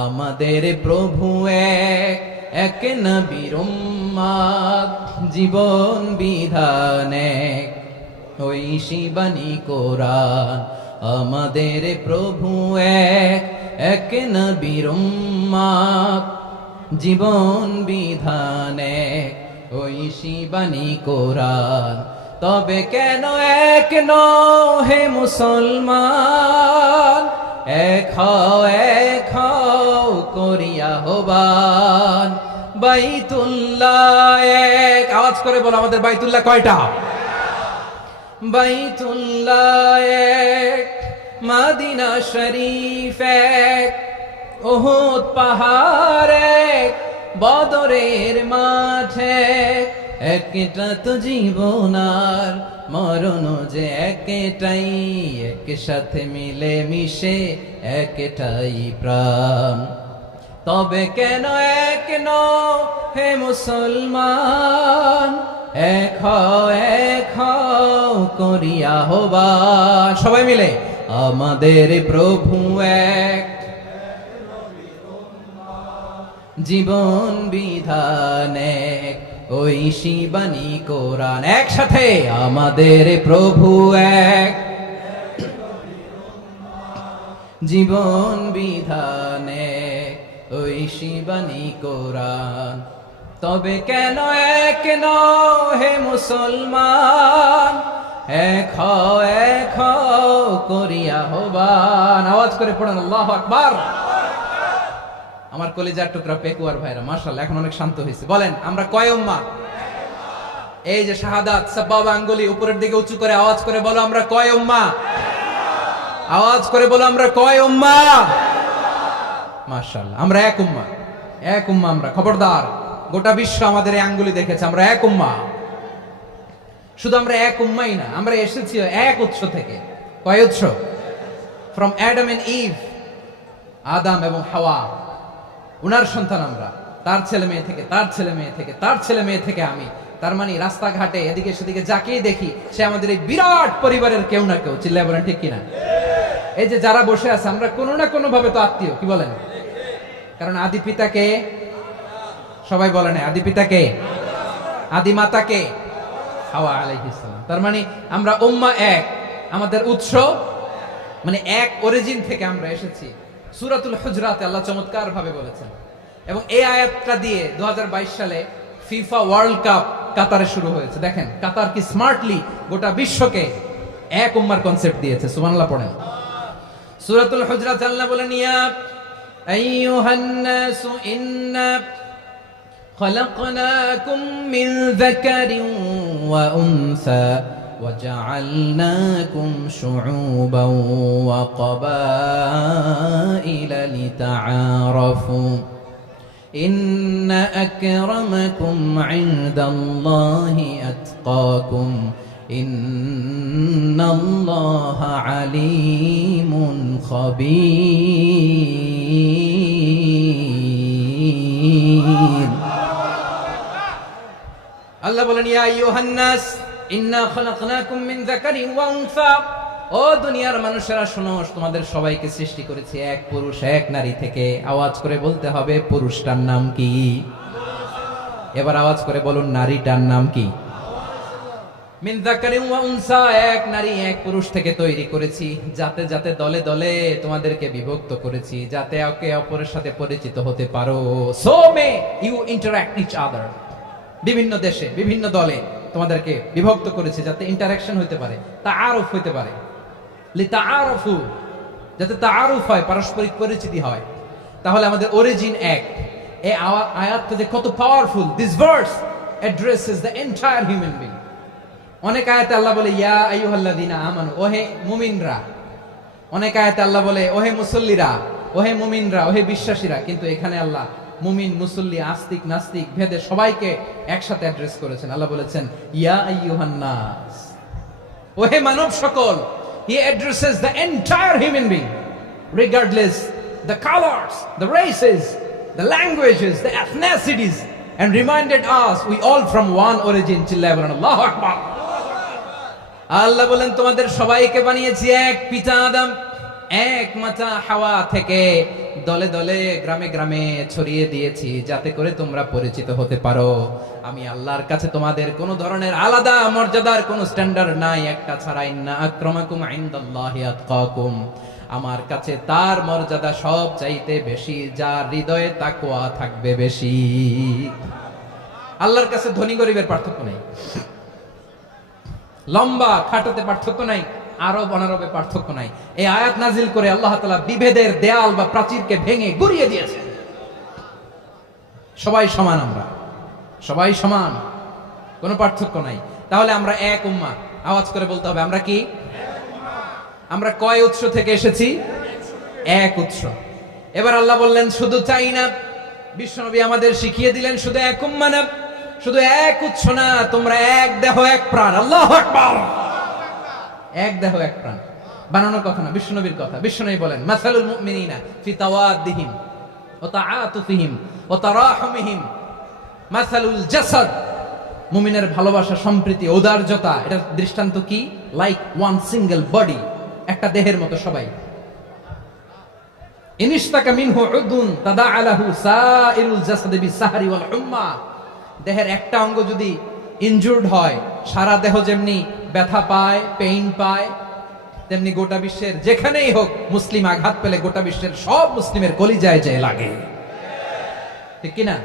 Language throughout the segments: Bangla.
আমাদের প্রভু এক, এক নবীর উম্মত, জীবন বিধান এক, ঐশী বাণী কোরআন। আমাদের প্রভু এক, এক নবীর উম্মত, জীবন বিধান এক, ঐশী বাণী কোরআন। তবে কেন এক নও হে মুসলমান, এক হও করিয়া আহ্বান। বাইতুল্লাহ এক, আওয়াজ করে বলো আমাদের বাইতুল্লাহ কয়টা? বাইতুল্লাহ এক, মদিনা শরীফ এক, উহুদ পাহাড় এক, বদরের মাঠ এক। একটা তো জীবন আর মরণ যে একটাই, একসাথে মিলে মিশে একটাই প্রাণ। তবে কেন এক নও হে মুসলমান, এক হও করিয়া আহ্বান। সবাই মিলে আমাদের প্রভু এক, জীবন বিধান এক, ঐশী বাণী কোরআন। একসাথে আমাদের প্রভু এক, জীবন বিধান এক, ঐশী বাণী কোরআন। তবে কেন এক নও হে মুসলমান, এক হও করিয়া আহ্বান। আওয়াজ করে পড়েন আল্লাহু আকবার। আমার কলিজার টুকরা পেকুয়ার ভাইরা মাশাআল্লাহ এখন অনেক শান্ত হয়েছে। বলেন আমরা কয় উম্মাহ? এই যে শাহাদাত সাবাব আঙ্গুলি উপরের দিকে উঁচু করে আওয়াজ করে বলো আমরা কয় উম্মাহ? আওয়াজ করে বলো আমরা কয় উম্মাহ? মাশাআল্লাহ আমরা এক উম্মাহ, এক উম্মাহ আমরা। খবরদার, গোটা বিশ্ব আমাদের এই আঙ্গুলি দেখেছে, আমরা এক উম্মাহ। শুধু আমরা এক উম্মাই না, আমরা এসেছি এক উৎস থেকে। কয় উৎস? ফ্রম অ্যাডাম এন্ড ইভ, আদম এবং হাওয়া, উনার সন্তান আমরা। তার ছেলে মেয়ে থেকে, তার ছেলে মেয়ে থেকে, তার ছেলে মেয়ে থেকে আমি। তার মানে রাস্তাঘাটে এদিকে সেদিকে যাকেই দেখি সে আমাদের এই বিরাট পরিবারের কেউ না কেউ। চিল্লায় বলেন ঠিক কিনা? এই যে যারা বসে আছে আমরা কোনো না কোনো ভাবে তো আত্মীয়, কি বলেন? কারণ আদি পিতাকে সবাই বলে না, আদি পিতাকে, আদি মাতাকে হাওয়া আলাইহিস সালাম। তার মানে আমরা উম্মাহ এক, আমাদের উৎস মানে এক অরিজিন থেকে আমরা এসেছি। সূরাতুল হুজরাতে আল্লাহ চমৎকার ভাবে বলেছেন। এবং এই আয়াতটা দিয়ে 2022 সালে ফিফা ওয়ার্ল্ড কাপ কাতারে শুরু হয়েছে। দেখেন কাতার কি স্মার্টলি গোটা বিশ্বকে এক উম্মার কনসেপ্ট দিয়েছে। সুবহানাল্লাহ পড়েন। সূরাতুল হুজরাত আল্লাহ বলেন ইয়া আইয়ুহান নাসু ইন্না খলাকনাকুম মিন যাকারিন ওয়া উনসা وجعلناكم شعوبا وقبائل لتعارفوا إن أكرمكم عند الله أتقاكم إن الله عليم خبير الله বলেন ইয়া আইয়ুহান নাস ইন্না খালাকনাকুম মিন যাকারিন ওয়া উনসা। ও দুনিয়ার মানুষেরা শোনো, তোমাদের সবাইকে সৃষ্টি করেছি এক পুরুষ এক নারী থেকে। আওয়াজ করে বলতে হবে পুরুষটার নাম কি? এবার আওয়াজ করে বলুন নারীটার নাম কি? মিন যাকারিন ওয়া উনসা, এক নারী এক পুরুষ থেকে তৈরি করেছি। যাতে যাতে দলে দলে তোমাদেরকে বিভক্ত করেছি, যাতে একে অপরের সাথে পরিচিত হতে পারো। So may you interact each other. বিভিন্ন দেশে বিভিন্ন দলে তোমাদেরকে বিভক্ত করেছে যাতে ইন্টারঅ্যাকশন হইতে পারে, তাআরুফ হইতে পারে। লিতাআরফু, যাতে তাআরুফ হয়, পারস্পরিক পরিচিতি হয়। তাহলে আমাদের অরিজিন এক। এই আয়াতটা যে কত powerful. This verse addresses the entire human being. অনেক আয়াতে আল্লাহ বলে ইয়া আইয়ুহাল্লাযীনা আমানু, ওহে মুমিনরা। অনেক আয়াতে আল্লাহ বলে ওহে মুসল্লিরা, ওহে মুমিনরা, ওহে বিশ্বাসীরা। কিন্তু এখানে আল্লাহ মুমিন মুসল্লি আস্তিক নাস্তিক ভেদে সবাইকে একসাথে অ্যাড্রেস করেছেন। আল্লাহ বলেছেন ইয়া আইয়ুহান নাস, ওহে মানব সকল। হি addresses the entire human being regardless the colours, the races, the languages, the এথনিসিটিস, and reminded us we all from one origin. চিল্লায় বলেন আল্লাহু আকবার। আল্লাহ বলেন তোমাদের সবাইকে বানিয়েছি এক পিতা আদম, এক মাতা হাওয়া থেকে। দলে দলে গ্রামে গ্রামে ছড়িয়ে দিয়েছি যাতে করে তোমরা পরিচিত হতে পারো। আমি আল্লাহর কাছে তোমাদের কোনো ধরনের আলাদা মর্যাদার কোনো স্ট্যান্ডার্ড নাই, একটা ছাড়া, ইন্না আক্রামাকুম ইনদাল্লাহি আতকাকুম, আমার কাছে তার মর্যাদা সব চাইতে বেশি যার হৃদয়ে তাকওয়া থাকবে বেশি। আল্লাহর কাছে ধনী গরিবের পার্থক্য নাই, লম্বা খাটোতে পার্থক্য নাই, আরব অনারবে পার্থক্য নাই। এই আয়াত নাজিল করে আল্লাহ তাআলা বিভেদের দেয়াল বা প্রাচীরকে ভেঙে গুড়িয়ে দিয়েছেন। সবাই সমান, আমরা সবাই সমান, কোনো পার্থক্য নাই। তাহলে আমরা এক উম্মাহ, আওয়াজ করে বলতে হবে আমরা কি? আমরা কয় উৎস থেকে এসেছি? এক উৎস। এবার আল্লাহ বললেন শুধু চাই না, বিশ্বনবী আমাদের শিখিয়ে দিলেন শুধু এক উম্মাহ না, শুধু এক উৎস না, তোমরা এক দেহ এক প্রাণ। আল্লাহু আকবার। এক দেহ এক প্রাণ বানানোর কথা না, বিশ্বনবীর কথা। বিশ্বনবী বলেন মাসালুল মুমিনিনা ফি তাওয়াদ্দিহিম ওয়া তাআতুফিহিম ওয়া তারাহুমিহিম মাসালুল জাসাদ, মুমিনের ভালোবাসা, সম্প্রীতি, ঔদার্যতা, এটা দৃষ্টান্ত কি? লাইক ওয়ান সিঙ্গেল বডি, একটা দেহের মতো সবাই। ইনিশতাকা মিনহু উদুন তাদাআলাহু সাইরুল জাসাদি বিসাহরি ওয়াল হুম্মা, দেহের একটা অঙ্গ যদি ইনজুর্ড হয় সারা দেহ যেমনি ব্যথা পায়, পেইন পায়, তেমনি গোটা বিশ্বের যেখানেই হোক মুসলিম আঘাত পেলে গোটা বিশ্বের সব মুসলিমের কলিজায় যায় লাগে, ঠিক কিনা?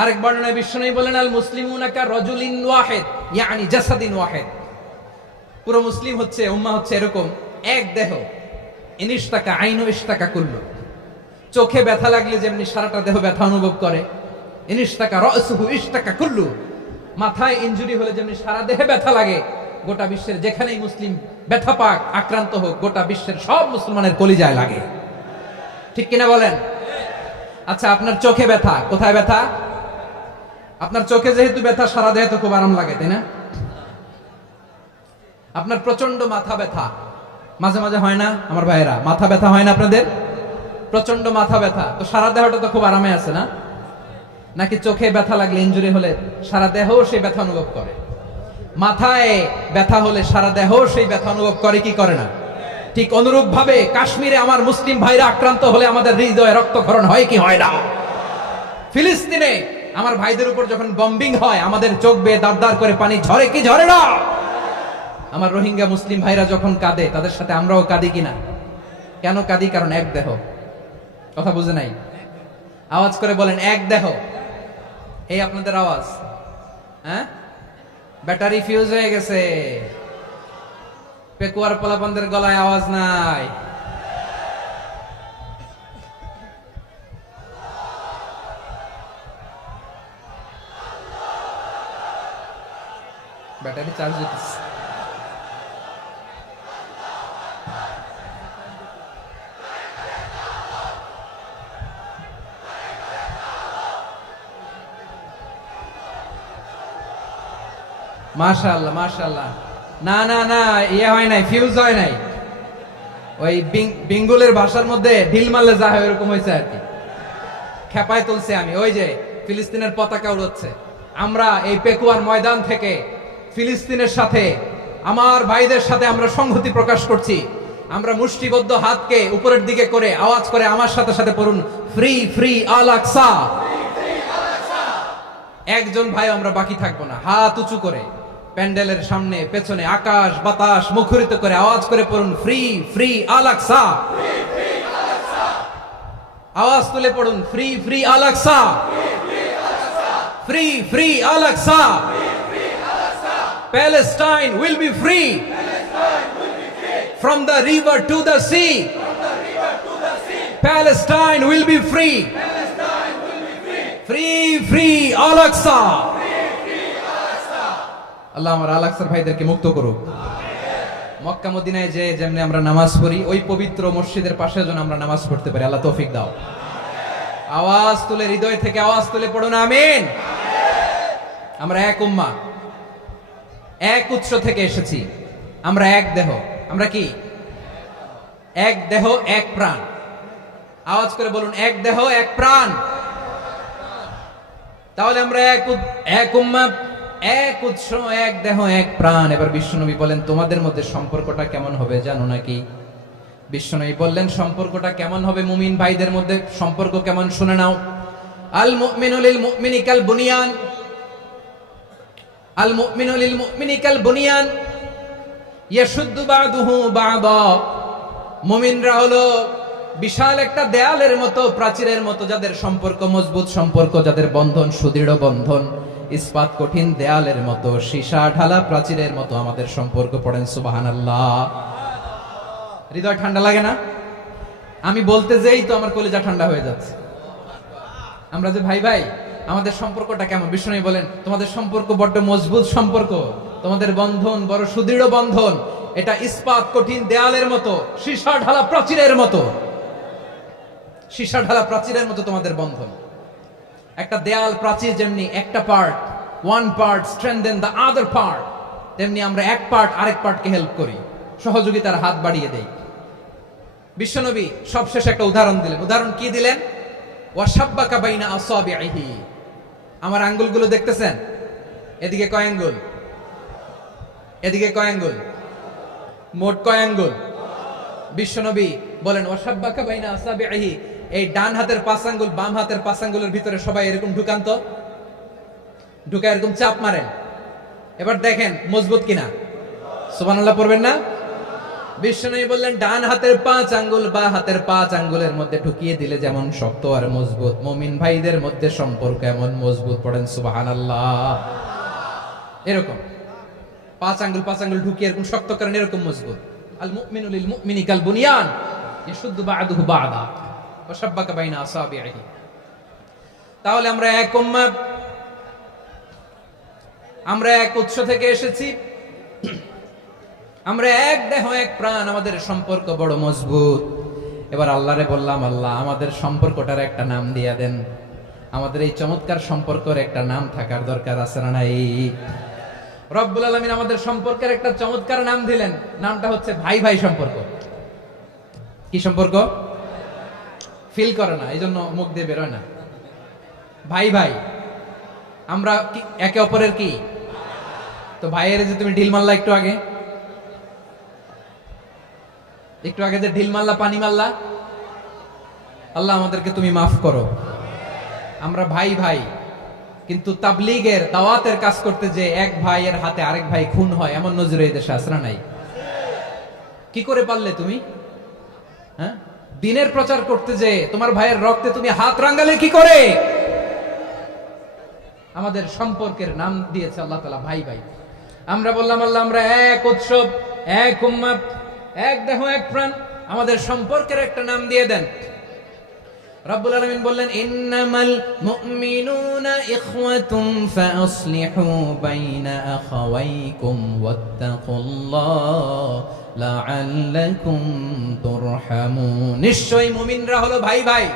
আরেক বর্ণনায় বিশ্বনবী বলেন আল মুসলিমুনা কা রাজুলিন ওয়াহিদ ইয়ানি জাসাদিন ওয়াহিদ, পুরো মুসলিম হচ্ছে, উম্মাহ হচ্ছে এরকম এক দেহ। ইনিশতাকা আইনু ইশতাকা কুল্লু, চোখে ব্যথা লাগলে যেমনি সারাটা দেহ ব্যথা অনুভব করে, ইনিশতাকা রাসুহু ইশতাকা কুল্লু, মাথায় ইনজুরি হলে যেমনি সারা দেহে ব্যথা লাগে, গোটা বিশ্বের যেখানেই মুসলিম ব্যথা পাক, আক্রান্ত হোক, গোটা বিশ্বের সব মুসলমানের কলিজায় লাগে, ঠিক কিনা বলেন? আচ্ছা, আপনার চোখে ব্যথা, কোথায় ব্যথা? আপনার চোখে যেহেতু ব্যথা, সারা দেহে তো খুব আরাম লাগে, তাই না? আপনার প্রচন্ড মাথা ব্যথা মাঝে মাঝে হয় না আমার ভাইয়েরা? মাথা ব্যথা হয় না আপনাদের? প্রচন্ড মাথা ব্যথা, তো সারা দেহটা তো খুব আরামে আছে না? নাকি চোখে ব্যথা লাগলে, ইনজুরি হলে সারা দেহ সেই ব্যথা অনুভব করে? মাথায় ব্যথা হলে সারা দেহ সেই ব্যথা অনুভব করে কি করে না? ঠিক অনুরূপ ভাবে কাশ্মীরে আমার মুসলিম ভাইরা আক্রান্ত হলে আমাদের হৃদয়ে রক্তক্ষরণ হয় কি হয় না? ফিলিস্তিনে আমার ভাইদের উপর যখন বম্বিং হয় আমাদের চোখ বেয়ে দাঁড় দাঁড় করে পানি ঝরে কি ঝরে না? আমার রোহিঙ্গা মুসলিম ভাইরা যখন কাঁদে তাদের সাথে আমরাও কাঁদি কিনা? কেন কাঁদি? কারণ এক দেহ। কথা বুঝে নাই? আওয়াজ করে বলেন এক দেহ। এই আপনাদের আওয়াজ, হ্যাঁ? ব্যাটারি ফিউজ হয়ে গেছে, পেকুয়ার পোলাপানদের গলায় আওয়াজ নাই। ব্যাটারি চার্জ হইতেছে। মাশাআল্লাহ মাশাআল্লাহ। না না না, ইয়ে হয় নাই, ফিউজ হয় নাই। ওই বিঙ্গুলের ভাষার মধ্যে ঢিল মারলে যা হয় এরকম হয়েছে আর কি। খেপায় তুলছে আমি। ওই যে ফিলিস্তিনের পতাকা উড়াচ্ছে, আমরা এই পেকুয়ার ময়দান থেকে ফিলিস্তিনের সাথে, আমার ভাইদের সাথে আমরা সংহতি প্রকাশ করছি। আমরা মুষ্টিবদ্ধ হাতকে উপরের দিকে করে আওয়াজ করে আমার সাথে সাথে পড়ুন, ফ্রি ফ্রি আল আকসা। একজন ভাই আমরা বাকি থাকবো না, হাত উঁচু করে প্যান্ডেলের সামনে পেছনে আকাশ বাতাস মুখরিত করে আওয়াজ করে পড়ুন, ফ্রি ফ্রি আল আকসা। আওয়াজ তুলে পড়ুন, free free Al Aqsa, free free Al Aqsa. Palestine will be free from the river to the sea. Palestine will be free. Free free Al Aqsa. আল্লাহ আমার আল আকসার ভাইদেরকে মুক্ত করুক। মক্কা মদিনায় যে যেমনি আমরা নামাজ পড়ি, ওই পবিত্র মসজিদের পাশে যেন আমরা নামাজ পড়তে পারি। আল্লাহ তৌফিক দাও। আওয়াজ তুলে, হৃদয় থেকে আওয়াজ তুলে পড়ুন আমিন। আমরা এক উম্মাহ, এক উৎস থেকে এসেছি, আমরা এক দেহ। আমরা কি? এক দেহ এক প্রাণ। আওয়াজ করে বলুন, এক দেহ এক প্রাণ। তাহলে আমরা এক উম্মাহ, এক উৎস, এক দেহ এক প্রাণ। এবার বিশ্বনবী বলেন, তোমাদের মধ্যে সম্পর্কটা কেমন হবে জানো নাকি? বিশ্বনবী বললেন সম্পর্কটা কেমন হবে মুমিন ভাইদের মধ্যে, সম্পর্ক কেমন শুনে নাও। আল মুমিনু লিল মুমিনি কাল বুনিয়ান, আল মুমিনু লিল মুমিনি কাল বুনিয়ান ইয়াশুদ্দু বা'দুহু বা'দা। মুমিনরা হলো বিশাল একটা দেয়ালের মতো, প্রাচীরের মতো, যাদের সম্পর্ক মজবুত সম্পর্ক, যাদের বন্ধন সুদৃঢ় বন্ধন, ইস্পাত কঠিন দেয়ালের মতো, সীসা ঢালা প্রাচীরের মতো আমাদের সম্পর্ক। পড়েন সুবহানাল্লাহ। হৃদয় ঠান্ডা লাগে না? আমি বলতে যেই তো আমার কলিজা ঠান্ডা হয়ে যাচ্ছে। আমরা যে ভাই ভাই, আমাদের সম্পর্কটা কেমন? বিষ্ণু বলেন তোমাদের সম্পর্ক বড্ড মজবুত সম্পর্ক, তোমাদের বন্ধন বড় সুদৃঢ় বন্ধন, এটা ইস্পাত কঠিন দেয়ালের মতো, সীসা ঢালা প্রাচীরের মতো, সীসা ঢালা প্রাচীরের মতো তোমাদের বন্ধন। একটা দেয়াল প্রাচীর যেমনি একটা part, one part strengthen the other part, তেমনি আমরা এক পার্ট আরেক পার্টকে হেল্প করি, সহযোগিতার হাত বাড়িয়ে দেই। বিশ্বনবী সবশেষে একটা উদাহরণ দিলেন। উদাহরণ কি দিলেন? ওয়াশাব্বাকা বাইনা আসাবিহি। আমার আঙ্গুলগুলো দেখতেছেন? এদিকে কয় আঙ্গুল, এদিকে কয় আঙ্গুল, মোট কয় আঙ্গুল? বিশ্বনবী বলেন ওয়াশাব্বাকা বাইনা আসাবিহি, এই ডান হাতের 5 আঙ্গুল বাম হাতের 5 আঙ্গুলের ভিতরে সবাই এরকম ঢুকান তো, ঢুকা এরকম চাপ মারেন, এবার দেখেন মজবুত কিনা। সুবহানাল্লাহ পড়বেন না? বিশ্বনবী বললেন ডান হাতের 5 আঙ্গুল বা হাতের 5 আঙ্গুলের মধ্যে ঢুকিয়ে দিলে যেমন শক্ত আর মজবুত, মুমিন ভাইদের মধ্যে সম্পর্ক এমন মজবুত। পড়েন সুবহানাল্লাহ। এরকম 5 আঙ্গুল ঢুকিয়ে এরকম শক্ত করেন, এরকম মজবুত। আল মুমিনু লিল মুমিনি কাল বুনিয়ান ইয়াশুদ্দু বা'দুহু বা'দা ওয়াশাব্বাকা বাইনা আসাবিহি। তাহলে আমরা এক উম্মাহ, আমরা এক উৎস থেকে এসেছি, আমরা এক দেহ এক প্রাণ, আমাদের সম্পর্ক বড় মজবুত। এবার আল্লাহরে বললাম, আল্লাহ আমাদের সম্পর্কটার একটা নাম দিয়া দেন। আমাদের এই চমৎকার সম্পর্কের একটা নাম থাকার দরকার আছে না নাই? রব্বুল আলামিন আমাদের সম্পর্কের একটা চমৎকার নাম দিলেন, নামটা হচ্ছে ভাই ভাই সম্পর্ক। কি সম্পর্ক? ফিল করে না, এই জন্য মুখ দিয়ে বেরোয় না। ভাই ভাই, আমরা একে অপরের কি? তো ভাইয়ের যে তুমি ঢিল মারলা একটু আগে, একটু আগে যে ঢিল মারলা, পানি মারলা, আল্লাহ আমাদেরকে তুমি মাফ করো। আমরা ভাই ভাই, কিন্তু তাবলীগের দাওয়াতের কাজ করতে যে এক ভাইয়ের হাতে আরেক ভাই খুন হয়, এমন নজির এই দেশে আসরা নাই। কি করে পারলে তুমি? হ্যাঁ, দিনের প্রচার করতে যে তোমার ভাইয়ের রক্তে তুমি হাত রাঙ্গালে কি করে? আমাদের সম্পর্কের নাম দিয়েছে আল্লাহ তাআলা ভাই ভাই। আমরা বললাম আল্লাহ আমরা এক উৎসব, এক উম্মাহ, এক দেহ এক প্রাণ, আমাদের সম্পর্কের একটা নাম দিয়ে দেন। রব্বুল আলামিন বললেন ইন্নামাল মুমিনুনা ইখওয়াতুন ফাসলিহু বাইনা আখাওয়াইকুম ওয়াত্তাকুল্লাহ লাআল্লাকুম তুরহামুন। নিশ্চয়ই মুমিনরা হলো ভাই ভাই,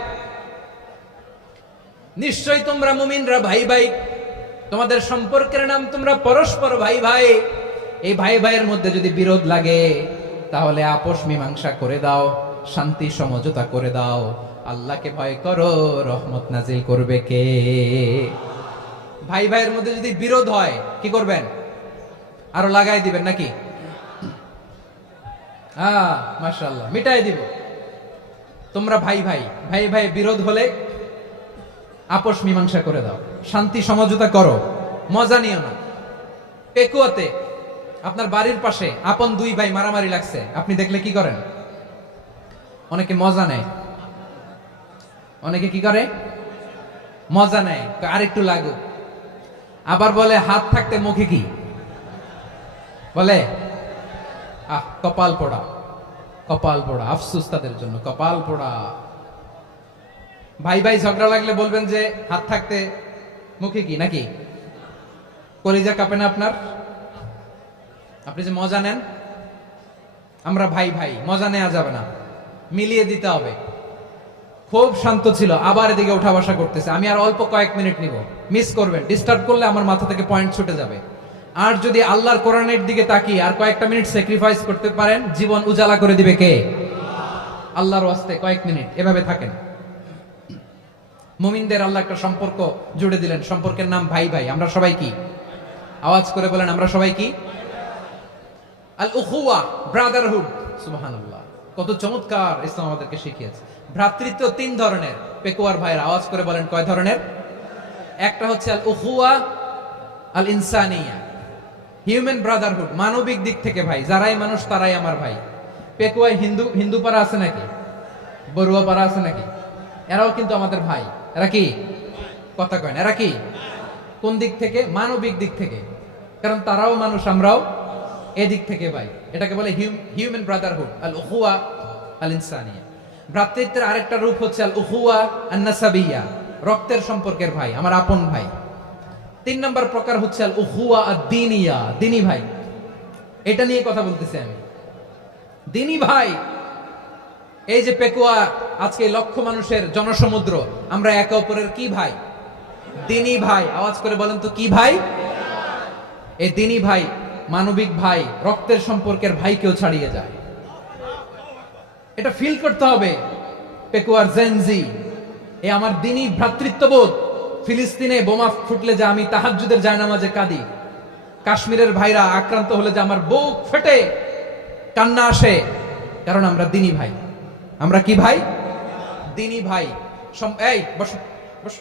নিশ্চয়ই তোমরা মুমিনরা ভাই ভাই, তোমাদের সম্পর্কের নাম তোমরা পরস্পর ভাই ভাই। এই ভাই ভাইয়ের মধ্যে যদি বিরোধ লাগে তাহলে আপোষ মীমাংসা করে দাও, শান্তি সমঝোতা করে দাও। আল্লাহকে ভয় করো, রহমত নাজিল করবে কে? ভাই ভাইয়ের মধ্যে যদি বিরোধ হয় কি করবেন? আরো লাগাই দিবেন নাকি? মাশাআল্লাহ, মিটাই দিব। তোমরা ভাই ভাই, ভাই ভাই বিরোধ হলে আপোষ মীমাংসা করে দাও, শান্তি সমঝোতা করো, মজা নিও না। পেকুয়াতে আপনার বাড়ির পাশে আপন দুই ভাই মারামারি লাগছে, আপনি দেখলে কি করেন? অনেকে মজা নেয়, অনেকে কি করে? মজা নেয়, আরেকটু লাগুক। আবার বলে হাত থাকতে মুখে কি বলে? কপাল পোড়া, কপাল পোড়া। আফসোস তাদের জন্য, কপাল পোড়া। ভাই ভাই ঝগড়া লাগলে বলবেন যে হাত থাকতে মুখে কি, নাকি? কলিজা কাঁপে না আপনার? আপনি যে মজা নেন। আমরা ভাই ভাই, মজা নেওয়া যাবে না, মিলিয়ে দিতে হবে। খুব শান্ত ছিল, আবার এদিকে উঠা বসা করতেছে। আমি আর অল্প কয়েক মিনিট নিব, মিস করবেন। ডিস্টার্ব করলে আমার মাথা থেকে পয়েন্ট ছুটে যাবে। আর যদি আল্লাহর কোরআনের দিকে তাকিয়ে আর কয়েকটা মিনিট স্যাক্রিফাইস করতে পারেন, জীবন উজালা করে দিবে কে? আল্লাহর ওয়াস্তে কয়েক মিনিট এভাবে থাকেন। মুমিনদের আল্লাহ একটা সম্পর্ক জুড়ে দিলেন, সম্পর্কের নাম ভাই ভাই। আমরা সবাই কি? আওয়াজ করে বলেন, আমরা সবাই কি? আল উখুয়া, ব্রাদারহুড। সুবহানাল্লাহ, কত চমৎকার ইসলাম আমাদেরকে শিখিয়েছে। ভ্রাতৃত্ব তিন ধরনের। পেকুয়ার ভাইয়ের আওয়াজ করে বলেন কয় ধরনের? একটা হচ্ছে আল উখুয়া আল ইনসানিয়া, হিউম্যান ব্রাদারহুড, মানবিক দিক থেকে ভাই, যারাই মানুষ তারাই আমার ভাই। পেকুয়ায় হিন্দু পাড়া আছে নাকি? বড়ুয়া পাড়া আছে নাকি? এরাও কিন্তু আমাদের ভাই। এরা কি কথা কয় না? এরা কি কোন দিক থেকে? মানবিক দিক থেকে, কারণ তারাও মানুষ, আমরাও এদিক থেকে ভাই। এটাকে বলে হিউম্যান ব্রাদারহুড, আল উখুয়া আল ইনসানিয়া। ভ্রাতৃত্বের আরেকটা রূপ হচ্ছে আল উখুয়া আন নাসাবিয়া, রক্তের সম্পর্কের ভাই, আমার আপন ভাই। 3 নম্বর প্রকার হচ্ছে আল উখুয়া আদ-দীনিয়া, দিনী ভাই। এটা নিয়ে কথা বলতেছি আমি। দিনী ভাই, এই যে পেকুয়া, আজকে লক্ষ মানুষের জনসমুদ্র, আমরা একে অপরের কি ভাই? দিনী ভাই। আওয়াজ করে বলেন তো কি ভাই? এই দিনী ভাই, মানবিক ভাই, রক্তের সম্পর্কের ভাইকেও ছাড়িয়ে যায়। এটা ফিল করতে হবে। পেকুয়ার জেনজি, এ আমার দিনী ভ্রাতৃত্ববোধ। ফিলিস্তিনে বোমা ফুটলে যে আমি তাহাজ্জুদের জায়নামাজে কাঁদি, কাশ্মীরের ভাইরা আক্রান্ত হলে যে আমার বুক ফেটে কান্না আসে, কারণ আমরা দিনী ভাই। আমরা কি ভাই? দিনী ভাই। এই বসো বসো।